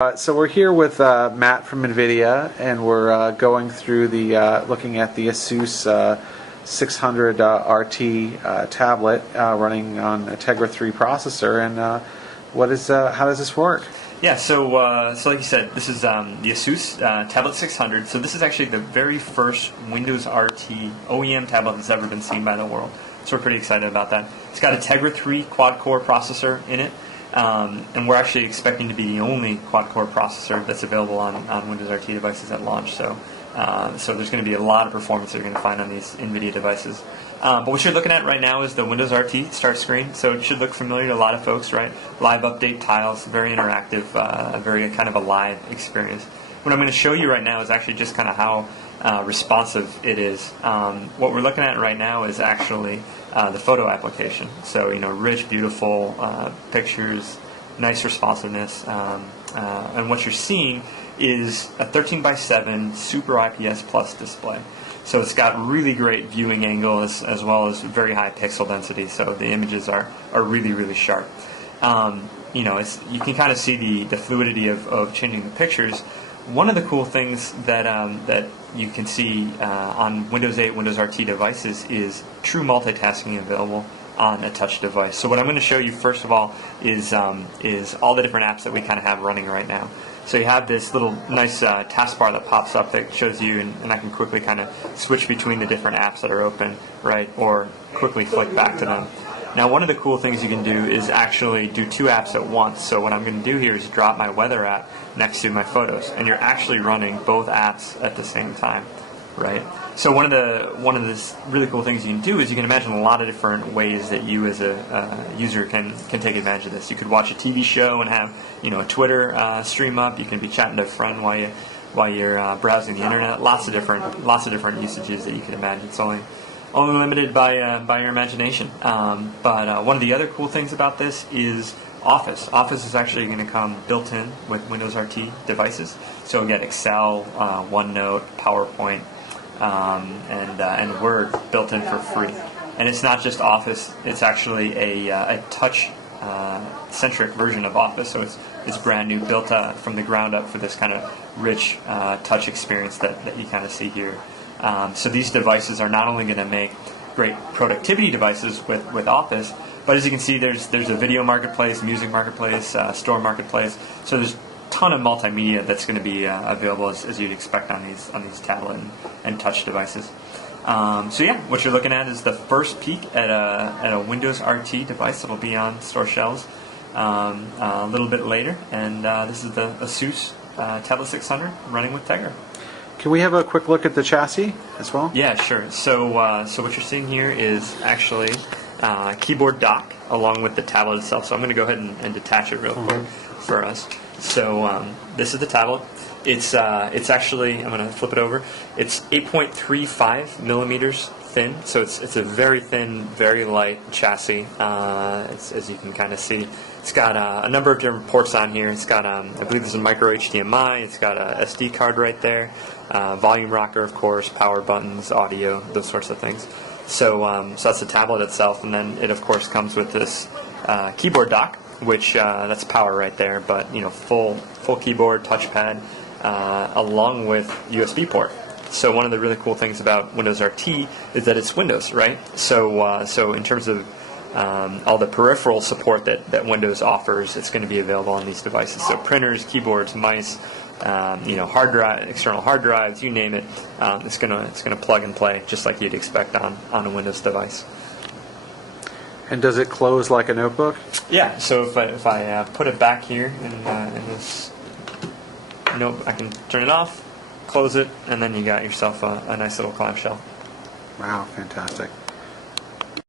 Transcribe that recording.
So we're here with Matt from NVIDIA, and we're going through the looking at the ASUS 600 RT tablet running on a Tegra 3 processor. And how does this work? Yeah, so like you said, this is the ASUS Tablet 600. So this is actually the very first Windows RT OEM tablet that's ever been seen by the world. So we're pretty excited about that. It's got a Tegra 3 quad-core processor in it. And we're actually expecting to be the only quad-core processor that's available on Windows RT devices at launch. So there's going to be a lot of performance that you're going to find on these NVIDIA devices. But what you're looking at right now is the Windows RT start screen. So it should look familiar to a lot of folks, right? Live update tiles, very interactive, very kind of a live experience. What I'm going to show you right now is actually just kind of how responsive it is. What we're looking at right now is actually the photo application. So, rich, beautiful pictures, nice responsiveness, and what you're seeing is a 13:7 Super IPS Plus display. So it's got really great viewing angle as well as very high pixel density. So the images are really, really sharp. You can kind of see the fluidity of changing the pictures. One of the cool things that you can see on Windows 8, Windows RT devices is true multitasking available on a touch device. So what I'm going to show you first of all is all the different apps that we kind of have running right now. So you have this little nice taskbar that pops up that shows you, and I can quickly kind of switch between the different apps that are open, right, or quickly flick back to them. Now, one of the cool things you can do is actually do two apps at once. So what I'm going to do here is drop my weather app next to my photos, and you're actually running both apps at the same time, right? So one of the really cool things you can do is you can imagine a lot of different ways that you as a user can take advantage of this. You could watch a TV show and have a Twitter stream up. You can be chatting to a friend while you're browsing the internet. Lots of different usages that you can imagine. It's only limited by your imagination. But one of the other cool things about this is Office. Office is actually going to come built in with Windows RT devices. So you'll get Excel, OneNote, PowerPoint, and Word built in for free. And it's not just Office; it's actually a touch-centric version of Office. So it's brand new, built from the ground up for this kind of rich touch experience that you kind of see here. So these devices are not only going to make great productivity devices with Office, but as you can see, there's a video marketplace, music marketplace, store marketplace. So there's a ton of multimedia that's going to be available as you'd expect on these tablet and touch devices. So yeah, what you're looking at is the first peek at a Windows RT device that'll be on store shelves a little bit later, and this is the ASUS Tablet 600 running with Tegra. Can we have a quick look at the chassis as well? Yeah, sure. So what you're seeing here is actually a keyboard dock along with the tablet itself. So I'm going to go ahead and detach it real quick for us. So this is the tablet. It's actually, I'm going to flip it over. It's 8.35 millimeters thin. So it's a very thin, very light chassis. As you can kind of see, it's got a number of different ports on here. It's got, I believe there's a micro HDMI. It's got a SD card right there. Volume rocker, of course, power buttons, audio, those sorts of things. So that's the tablet itself, and then it of course comes with this keyboard dock, which that's power right there. But full keyboard, touchpad, along with USB port. So one of the really cool things about Windows RT is that it's Windows, right? So in terms of all the peripheral support that Windows offers, it's going to be available on these devices. So printers, keyboards, mice, hard drive, external hard drives, you name it. It's gonna plug and play just like you'd expect on a Windows device. And does it close like a notebook? Yeah. So if I put it back here in this note, I can turn it off, close it, and then you got yourself a nice little clamshell. Wow, fantastic.